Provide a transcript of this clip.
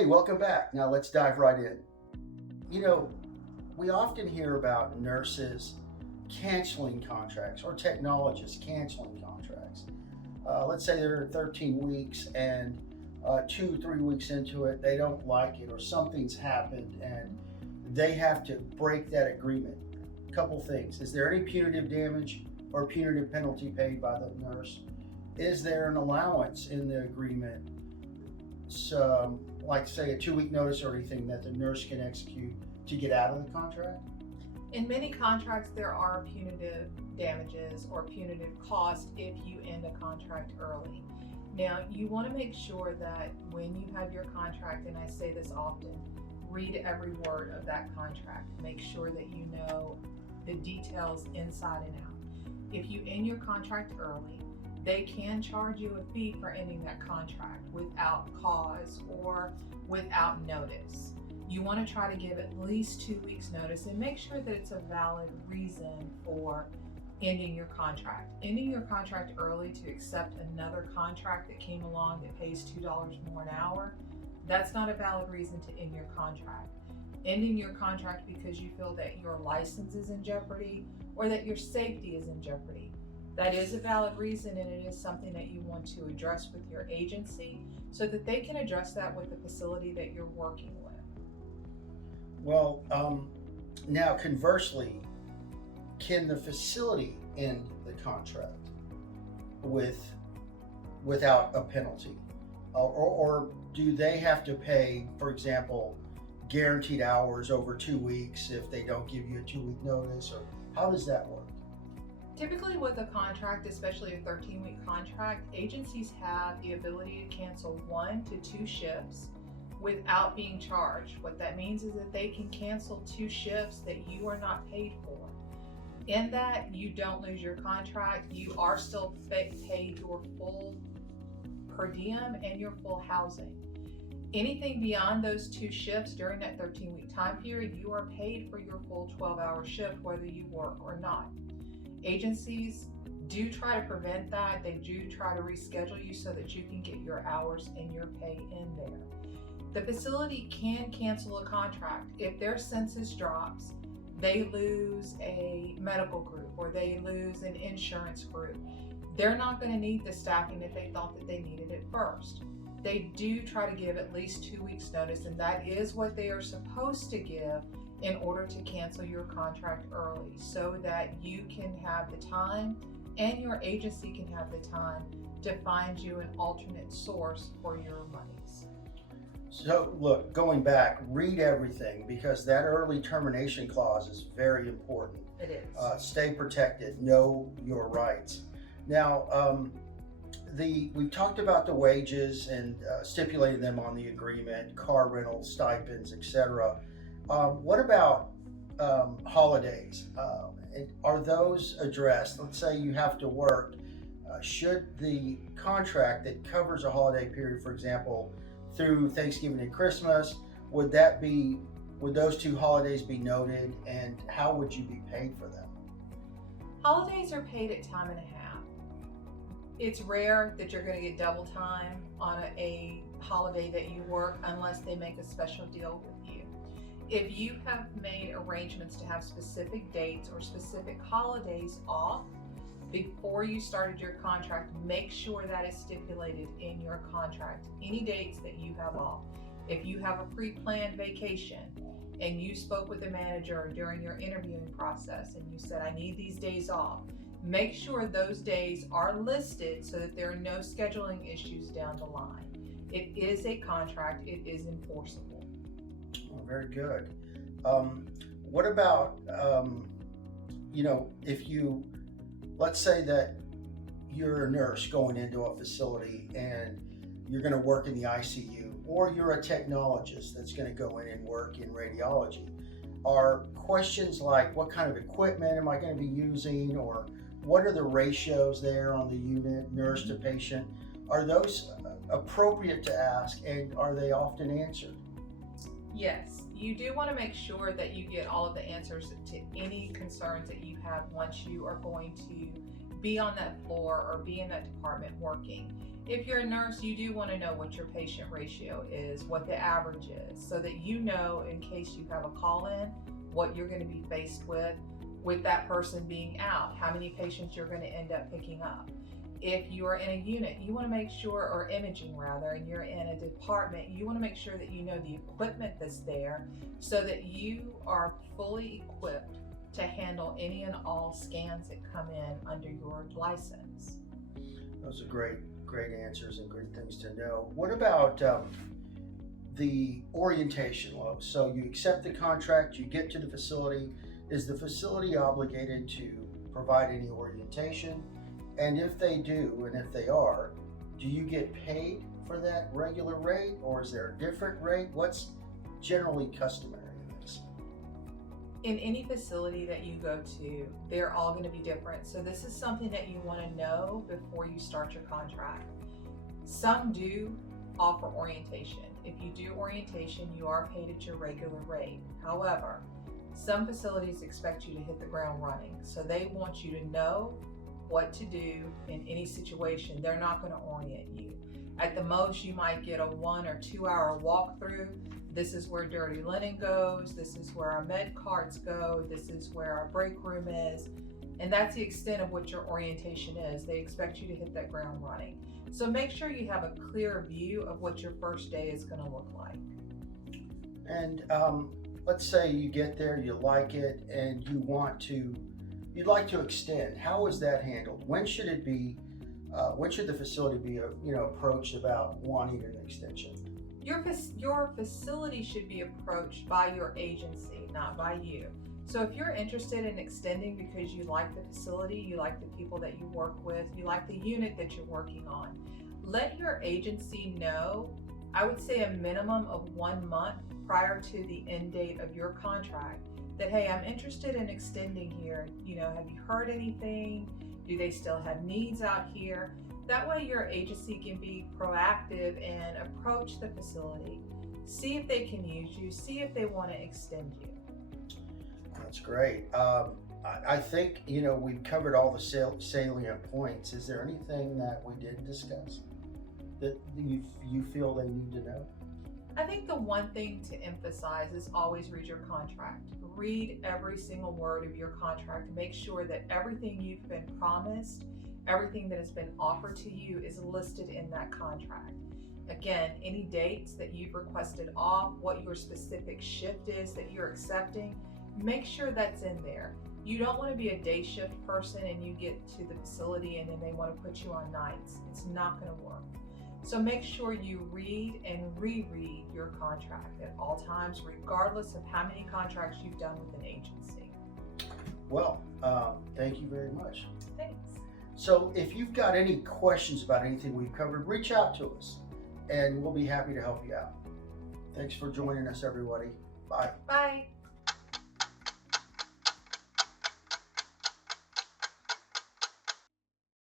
Hey, welcome back. Now let's dive right in. You know, we often hear about nurses canceling contracts or technologists canceling contracts. Let's say they're 13 weeks and 2, 3 weeks into it, they don't like it or something's happened and they have to break that agreement. Couple things. Is there any punitive damage or punitive penalty paid by the nurse? Is there an allowance in the agreement? Like say a 2-week notice or anything that the nurse can execute to get out of the contract? In many contracts, there are punitive damages or punitive costs if you end a contract early. Now, you want to make sure that when you have your contract, and I say this often, read every word of that contract. Make sure that you know the details inside and out. If you end your contract early, they can charge you a fee for ending that contract without cause or without notice. You want to try to give at least 2 weeks notice and make sure that it's a valid reason for ending your contract. Ending your contract early to accept another contract that came along that pays $2 more an hour, that's not a valid reason to end your contract. Ending your contract because you feel that your license is in jeopardy or that your safety is in jeopardy, that is a valid reason, and it is something that you want to address with your agency so that they can address that with the facility that you're working with. Well, now conversely, can the facility end the contract without a penalty? Or do they have to pay, for example, guaranteed hours over 2 weeks if they don't give you a 2-week notice? Or how does that work? Typically with a contract, especially a 13-week contract, agencies have the ability to cancel 1 to 2 shifts without being charged. What that means is that they can cancel 2 shifts that you are not paid for. In that, you don't lose your contract. You are still paid your full per diem and your full housing. Anything beyond those 2 shifts during that 13-week time period, you are paid for your full 12-hour shift, whether you work or not. Agencies do try to prevent that. They do try to reschedule you so that you can get your hours and your pay in there. The facility can cancel a contract if their census drops, they lose a medical group or they lose an insurance group. They're not going to need the staffing that they thought that they needed at first. They do try to give at least 2 weeks notice, and that is what they are supposed to give in order to cancel your contract early so that you can have the time and your agency can have the time to find you an alternate source for your monies. So look, going back, read everything because that early termination clause is very important. It is. Stay protected, know your rights. Now, we've talked about the wages and stipulated them on the agreement, car rental, stipends, etc. What about holidays? Are those addressed? Let's say you have to work. Should the contract that covers a holiday period, for example, through Thanksgiving and Christmas, would those 2 holidays be noted, and how would you be paid for them? Holidays are paid at time and a half. It's rare that you're going to get double time on a holiday that you work unless they make a special deal with you. If you have made arrangements to have specific dates or specific holidays off before you started your contract, make sure that is stipulated in your contract. Any dates that you have off. If you have a pre-planned vacation and you spoke with the manager during your interviewing process and you said, I need these days off, make sure those days are listed so that there are no scheduling issues down the line. It is a contract, it is enforceable. Oh, very good. What about, if you, let's say that you're a nurse going into a facility and you're going to work in the ICU, or you're a technologist that's going to go in and work in radiology. Are questions like what kind of equipment am I going to be using, or what are the ratios there on the unit, nurse to patient? Are those appropriate to ask, and are they often answered? Yes, you do want to make sure that you get all of the answers to any concerns that you have once you are going to be on that floor or be in that department working. If you're a nurse, you do want to know what your patient ratio is, what the average is, so that you know in case you have a call in, what you're going to be faced with that person being out, how many patients you're going to end up picking up. If you are in a unit, you want to make sure, or imaging rather, and you're in a department, you want to make sure that you know the equipment that's there so that you are fully equipped to handle any and all scans that come in under your license. Those are great answers and good things to know. What about the orientation, Lo? So you accept the contract, you get to the facility. Is the facility obligated to provide any orientation? And if they do, and if they are, do you get paid for that regular rate, or is there a different rate? What's generally customary in this? In any facility that you go to, they're all going to be different. So this is something that you want to know before you start your contract. Some do offer orientation. If you do orientation, you are paid at your regular rate. However, some facilities expect you to hit the ground running. So they want you to know what to do in any situation. They're not going to orient you. At the most, you might get a 1 or 2 hour walkthrough. This is where dirty linen goes. This is where our med carts go. This is where our break room is. And that's the extent of what your orientation is. They expect you to hit that ground running. So make sure you have a clear view of what your first day is going to look like. And let's say you get there, you like it, and you'd like to extend. How is that handled? When should it be? When should the facility be, approached about wanting an extension? Your facility should be approached by your agency, not by you. So if you're interested in extending because you like the facility, you like the people that you work with, you like the unit that you're working on, let your agency know, I would say a minimum of 1 month prior to the end date of your contract, that, hey, I'm interested in extending here. Have you heard anything? Do they still have needs out here? That way your agency can be proactive and approach the facility, see if they can use you, see if they want to extend you. That's great. I think, we've covered all the salient points. Is there anything that we didn't discuss that you feel they need to know? I think the one thing to emphasize is always read your contract. Read every single word of your contract. Make sure that everything you've been promised, everything that has been offered to you is listed in that contract. Again, any dates that you've requested off, what your specific shift is that you're accepting, make sure that's in there. You don't want to be a day shift person and you get to the facility and then they want to put you on nights. It's not going to work. So make sure you read and reread your contract at all times, regardless of how many contracts you've done with an agency. Well, thank you very much. Thanks. So if you've got any questions about anything we've covered, reach out to us and we'll be happy to help you out. Thanks for joining us, everybody. Bye. Bye.